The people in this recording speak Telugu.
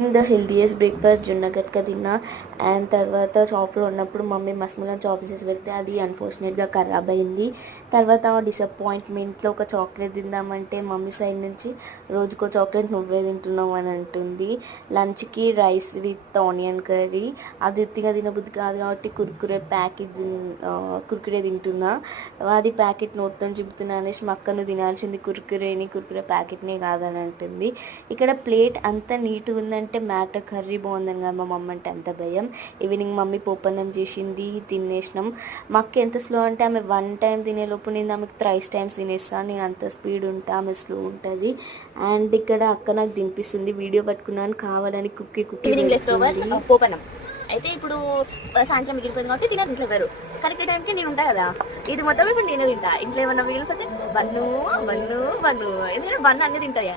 ద హెల్దియెస్ట్ బ్రేక్ఫాస్ట్ జొన్న గట్క తిన్నా. అండ్ తర్వాత షాప్లో ఉన్నప్పుడు మమ్మీ మస్మలాన్ చాప్ చేసి పెడితే అది అన్ఫార్చునేట్గా ఖరాబ్ అయింది. తర్వాత డిసప్పాయింట్మెంట్లో ఒక చాక్లెట్ తిందామంటే మమ్మీ సైడ్ నుంచి రోజుకో చాక్లెట్ నువ్వే తింటున్నావు అని అంటుంది. లంచ్కి రైస్ విత్ ఆనియన్ కర్రీ, అది ఉత్తిగా తినబుద్ధి కాదు కాబట్టి కుర్కురే తింటున్నా. అది ప్యాకెట్ నోట్తో చింపుతున్నా అనేసి మా అక్కను తినాల్సింది కుర్కురే ప్యాకెట్నే కాదని అంటుంది. ఇక్కడ ప్లేట్ అంతా నీట్గా ఉందంటే మ్యాటర్ కర్రీ బాగుందని కదా మా మమ్మీ అంటే అంత భయం. ఈవినింగ్ మమ్మీ పోపన్నం చేసింది, తినేసినాం. మా అక్క ఎంత స్లో అంటే ఆమె 1 టైం తినేలోపు నేను ఆమెకు 3 టైమ్స్ తినేస్తాను. నేను అంత స్పీడ్ ఉంటా, ఆమె స్లో ఉంటుంది. అండ్ ఇక్కడ అక్క నాకు తినిపిస్తుంది, వీడియో పట్టుకున్నాను కావాలని కుక్కి ఈవినింగ్ లెఫ్ట్ ఓవర్ పోపన్నం అయితే ఇప్పుడు సాయంత్రం మిగిలిపోయింది కాబట్టి తినరు ఇంట్లో ఎవరు. కరెక్ట్ టైంకి నేను ఉంటా కదా, ఇది మొత్తం ఇప్పుడు నేను తింటా. ఇంట్లో ఏమన్నా మిగిలిపోతే బన్ను బన్ను బన్ను, ఎందుకంటే బన్ను అన్ని తింటాయి.